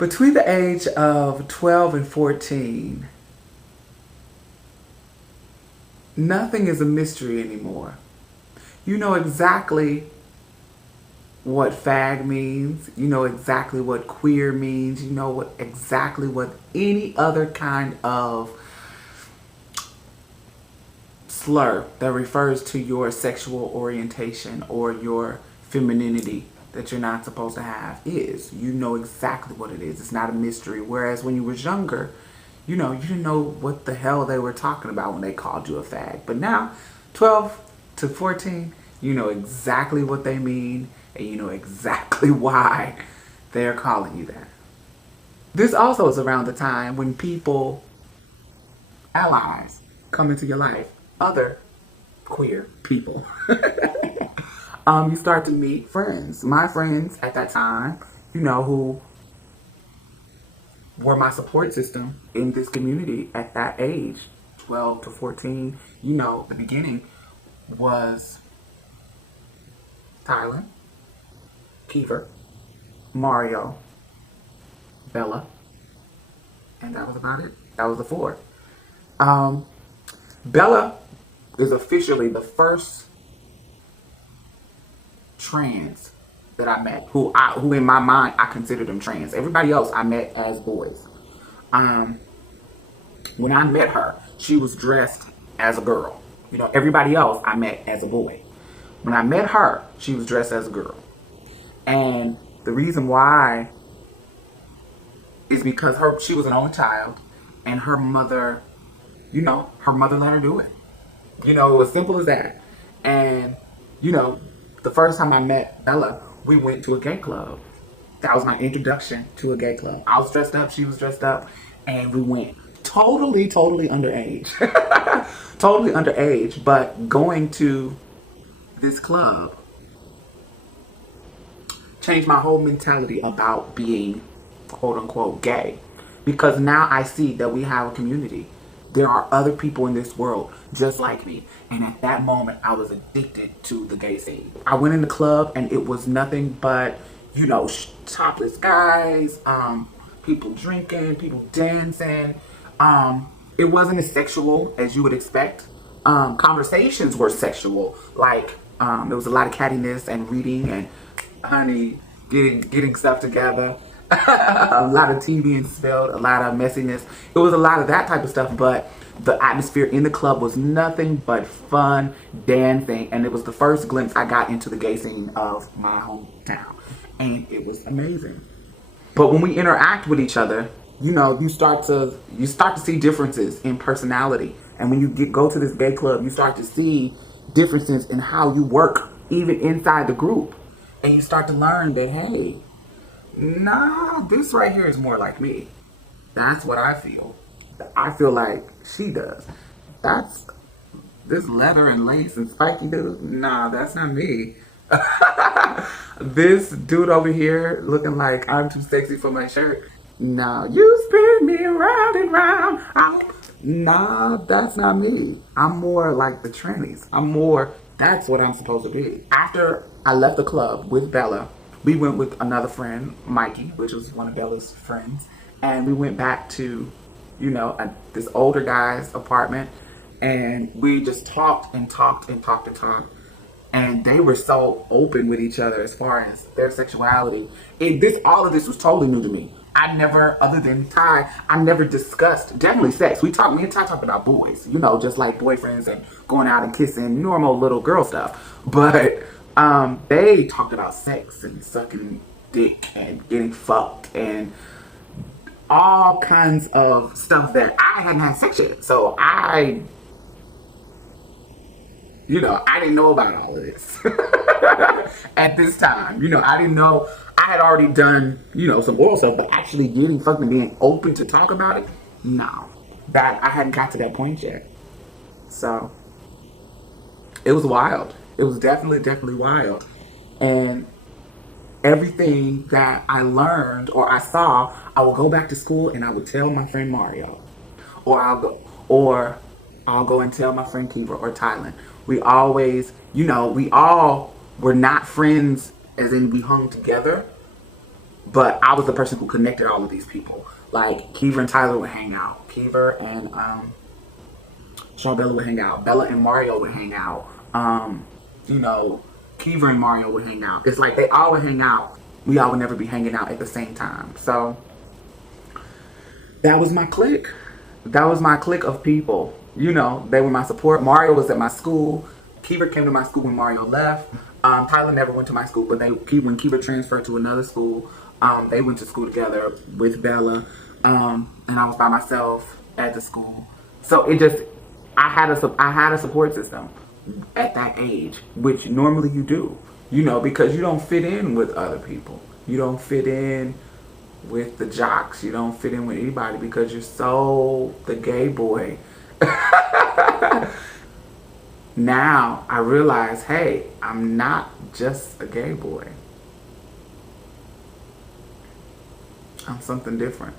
Between the age of 12 and 14, nothing is a mystery anymore. You know exactly what fag means. You know exactly what queer means. You know exactly what any other kind of slur that refers to your sexual orientation or your femininity that you're not supposed to have is. You know exactly what it is. It's not a mystery. Whereas when you was younger, you didn't know what the hell they were talking about when they called you a fag. But now, 12 to 14, you know exactly what they mean and you know exactly why they're calling you that. This also is around the time when people, allies, come into your life, other queer people. You start to meet friends. My friends at that time, who were my support system in this community at that age, 12 to 14, the beginning was Tyler, Kiefer, Mario, Bella, and that was about it. That was the four. Um, Bella is officially the first trans that I met, who in my mind I consider them trans. Everybody else I met as boys. Um, when I met her, she was dressed as a girl. Everybody else I met as a boy. When I met her, she was dressed as a girl. And the reason why is because she was an only child and her mother let her do it. It was simple as that. And, the first time I met Bella, we went to a gay club. That was my introduction to a gay club. I was dressed up, she was dressed up, and we went. Totally underage. Totally underage, but going to this club changed my whole mentality about being quote unquote gay. Because now I see that we have a community. There are other people in this world just like me. And at that moment, I was addicted to the gay scene. I went in the club and it was nothing but, topless guys, people drinking, people dancing. It wasn't as sexual as you would expect. Conversations were sexual. Like, there was a lot of cattiness and reading and honey, getting stuff together. A lot of tea being spilled, a lot of messiness. It was a lot of that type of stuff, but the atmosphere in the club was nothing but fun, dancing, and it was the first glimpse I got into the gay scene of my hometown, and it was amazing. But when we interact with each other, you start to see differences in personality, and when you go to this gay club, you start to see differences in how you work, even inside the group, and you start to learn that hey. Nah, this right here is more like me. That's what I feel. I feel like she does. That's this leather and lace and spiky dude. Nah, that's not me. This dude over here looking like I'm too sexy for my shirt. Nah, you spin me round and round. Nah, that's not me. I'm more like the trannies. That's what I'm supposed to be. After I left the club with Bella, we went with another friend, Mikey, which was one of Bella's friends, and we went back to, this older guy's apartment, and we just talked and talked and talked and talked, and they were so open with each other as far as their sexuality. All of this was totally new to me. I never, other than Ty, I never discussed definitely sex. Me and Ty talked about boys, just like boyfriends and going out and kissing, normal little girl stuff, but. They talked about sex and sucking dick and getting fucked and all kinds of stuff that I hadn't had sex yet. So I didn't know about all of this at this time. I didn't know. I had already done, some oral stuff, but actually getting fucked and being open to talk about it, no. That I hadn't got to that point yet. So it was wild. It was definitely wild. And everything that I learned or I saw, I would go back to school and I would tell my friend Mario. Or I'll go and tell my friend Kiva or Tylen. We always, we all were not friends as in we hung together, But I was the person who connected all of these people. Like Kiva and Tyler would hang out. Kiva and Bella would hang out. Bella and Mario would hang out. You know, Kiva and Mario would hang out. It's like they all would hang out. We all would never be hanging out at the same time. So that was my clique. That was my clique of people. You know, they were my support. Mario was at my school. Kiva came to my school when Mario left. Tyler never went to my school, but when Kiva transferred to another school, they went to school together with Bella, and I was by myself at the school. So it just, I had a support system at that age, which normally you do, you know, because you don't fit in with other people. You don't fit in with the jocks. You don't fit in with anybody because you're so the gay boy. Now I realize, hey, I'm not just a gay boy. I'm something different.